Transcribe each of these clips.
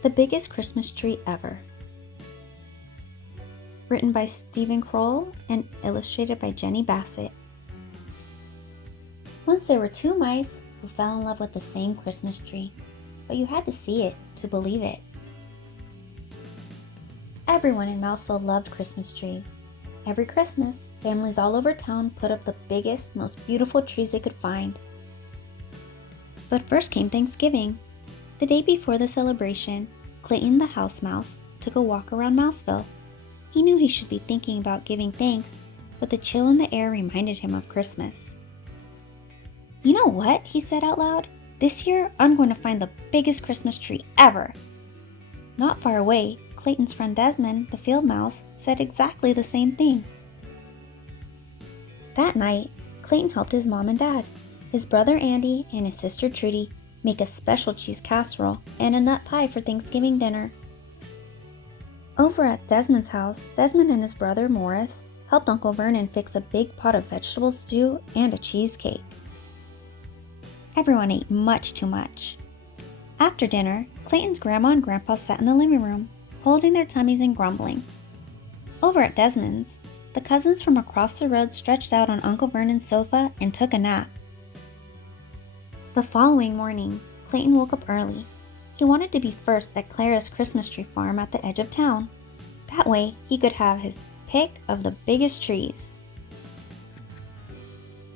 The Biggest Christmas Tree Ever. Written by Kroll and illustrated by Jeni Bassett. Once there were two mice who fell in love with the same Christmas tree, but you had to see it to believe it. Everyone in Mouseville loved Christmas trees. Every Christmas, families all over town put up the biggest, most beautiful trees they could find. But first came Thanksgiving. The day before the celebration, Clayton the house mouse took a walk around Mouseville. He knew he should be thinking about giving thanks, but the chill in the air reminded him of Christmas. "You know what?" he said out loud. "This year, I'm going to find the biggest Christmas tree ever." Not far away, Clayton's friend Desmond, the field mouse, said exactly the same thing. That night, Clayton helped his mom and dad, his brother Andy, and his sister Trudy make a special cheese casserole and a nut pie for Thanksgiving dinner. Over at Desmond's house, Desmond and his brother Morris helped Uncle Vernon fix a big pot of vegetable stew and a cheesecake. Everyone ate much too much. After dinner, Clayton's grandma and grandpa sat in the living room, holding their tummies and grumbling. Over at Desmond's, the cousins from across the road stretched out on Uncle Vernon's sofa and took a nap. The following morning, Clayton woke up early. He wanted to be first at Clara's Christmas tree farm at the edge of town. That way, he could have his pick of the biggest trees.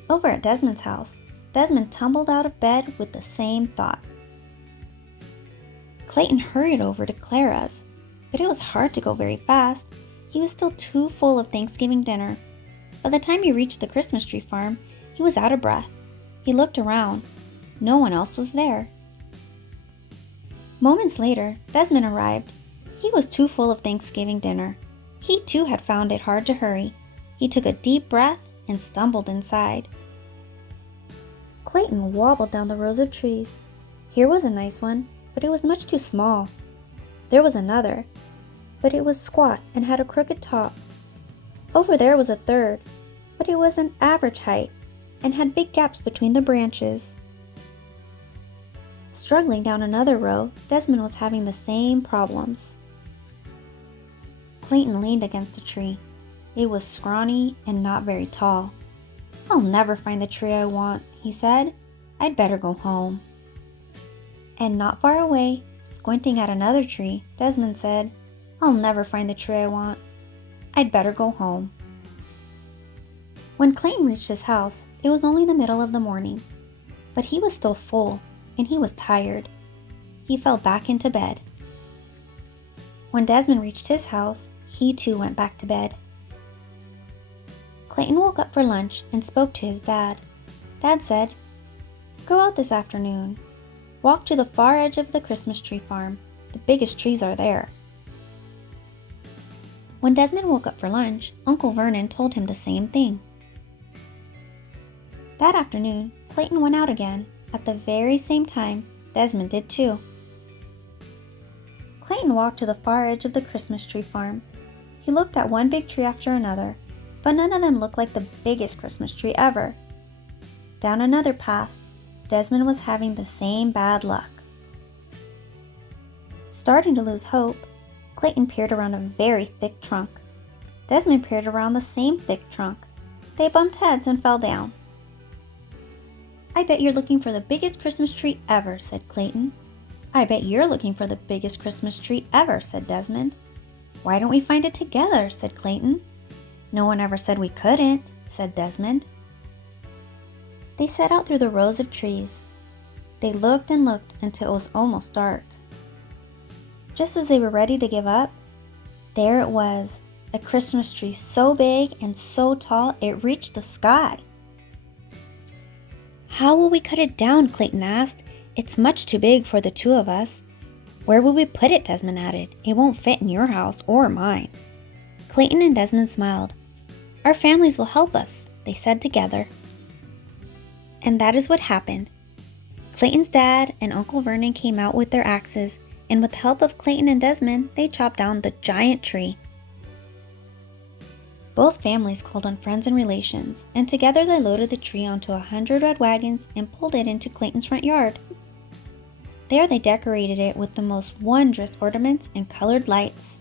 Over at Desmond's house, Desmond tumbled out of bed with the same thought. Clayton hurried over to Clara's, but it was hard to go very fast. He was still too full of Thanksgiving dinner. By the time he reached the Christmas tree farm, he was out of breath. He looked around. No one else was there. Moments later, Desmond arrived. He was too full of Thanksgiving dinner. He too had found it hard to hurry. He took a deep breath and stumbled inside. Clayton wobbled down the rows of trees. Here was a nice one, but it was much too small. There was another, but it was squat and had a crooked top. Over there was a third, but it was an average height and had big gaps between the branches. Struggling down another row, Desmond was having the same problems. Clayton leaned against a tree. It was scrawny and not very tall. "I'll never find the tree I want," he said. "I'd better go home." And not far away, squinting at another tree, Desmond said, "I'll never find the tree I want. I'd better go home." When Clayton reached his house, it was only the middle of the morning, but he was still full, and he was tired. He fell back into bed. When Desmond reached his house, he too went back to bed. Clayton woke up for lunch and spoke to his dad. Dad said, "Go out this afternoon. Walk to the far edge of the Christmas tree farm. The biggest trees are there." When Desmond woke up for lunch, Uncle Vernon told him the same thing. That afternoon, Clayton went out again. At the very same time, Desmond did too. Clayton walked to the far edge of the Christmas tree farm. He looked at one big tree after another, but none of them looked like the biggest Christmas tree ever. Down another path, Desmond was having the same bad luck. Starting to lose hope, Clayton peered around a very thick trunk. Desmond peered around the same thick trunk. They bumped heads and fell down. "I bet you're looking for the biggest Christmas tree ever," said Clayton. "I bet you're looking for the biggest Christmas tree ever," said Desmond. "Why don't we find it together?" said Clayton. "No one ever said we couldn't," said Desmond. They set out through the rows of trees. They looked and looked until it was almost dark. Just as they were ready to give up, there it was, a Christmas tree so big and so tall it reached the sky. "How will we cut it down?" Clayton asked. "It's much too big for the two of us." "Where will we put it?" Desmond added. "It won't fit in your house or mine." Clayton and Desmond smiled. "Our families will help us," they said together. And that is what happened. Clayton's dad and Uncle Vernon came out with their axes, and with the help of Clayton and Desmond, they chopped down the giant tree. Both families called on friends and relations, and together they loaded the tree onto 100 red wagons and pulled it into Clayton's front yard. There they decorated it with the most wondrous ornaments and colored lights.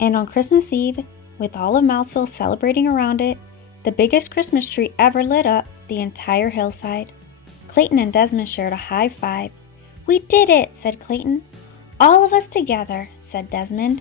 And on Christmas Eve, with all of Mouseville celebrating around it, the biggest Christmas tree ever lit up the entire hillside. Clayton and Desmond shared a high five. "We did it," said Clayton. "All of us together," said Desmond.